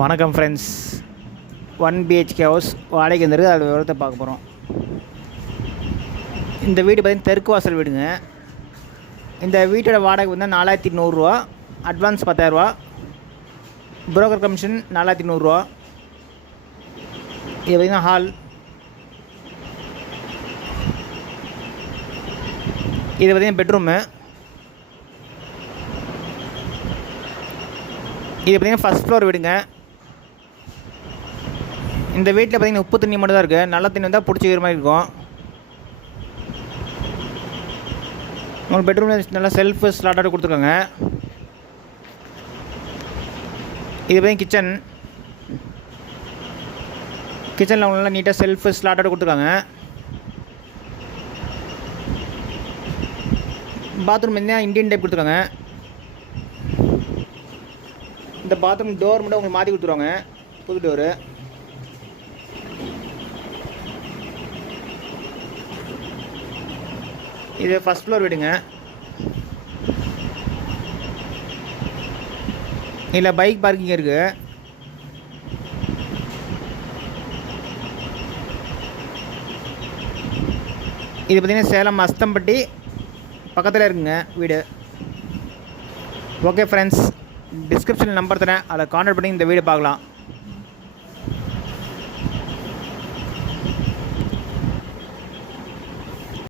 வணக்கம் friends. 1 BHK house வாடகைக்கு வந்துருக்கு. அதோட விவரத்தை பார்க்க போகிறோம். இந்த வீடு பார்த்திங்கன்னா தெற்கு வாசல் வீடுங்க. இந்த வீட்டோட வாடகை வந்து 4100 அட்வான்ஸ் 10000, புரோக்கர் கமிஷன் 4100. இது பார்த்திங்கன்னா ஹால். இது பார்த்திங்கன்னா பெட்ரூமு. இது பார்த்திங்கன்னா ஃபஸ்ட் ஃப்ளோர் வீடுங்க. இந்த வீட்டில் பார்த்திங்கன்னா உப்பு தண்ணி மட்டும் தான் இருக்குது. நல்ல தண்ணி வந்தால் பிடிச்சிக்கிற மாதிரி இருக்கும். உங்களுக்கு பெட்ரூமில் நல்லா செல்ஃபு ஸ்லாட்டோட கொடுத்துருக்காங்க. இது பார்த்திங்கன்னா கிச்சன். கிச்சனில் அவங்க நல்லா நீட்டாக செல்ஃபு ஸ்லாட்டோட கொடுத்துருக்காங்க. பாத்ரூம் பார்த்திங்கன்னா இந்தியன் டைப் கொடுத்துருக்காங்க. இந்த பாத்ரூம் டோர் மட்டும் உங்களுக்கு மாற்றி கொடுத்துருவாங்க, புது டோரு. இது ஃபஸ்ட் ஃப்ளோர் வீடுங்க. இதில் பைக் பார்க்கிங் இருக்குது. இது பார்த்திங்கன்னா சேலம் அஸ்தம்பட்டி பக்கத்தில் இருக்குங்க வீடு. ஓகே ஃப்ரெண்ட்ஸ், டிஸ்கிரிப்ஷனில் நம்பர் தரேன், அதை கான்டாக்ட் பண்ணி இந்த வீடு பார்க்கலாம்.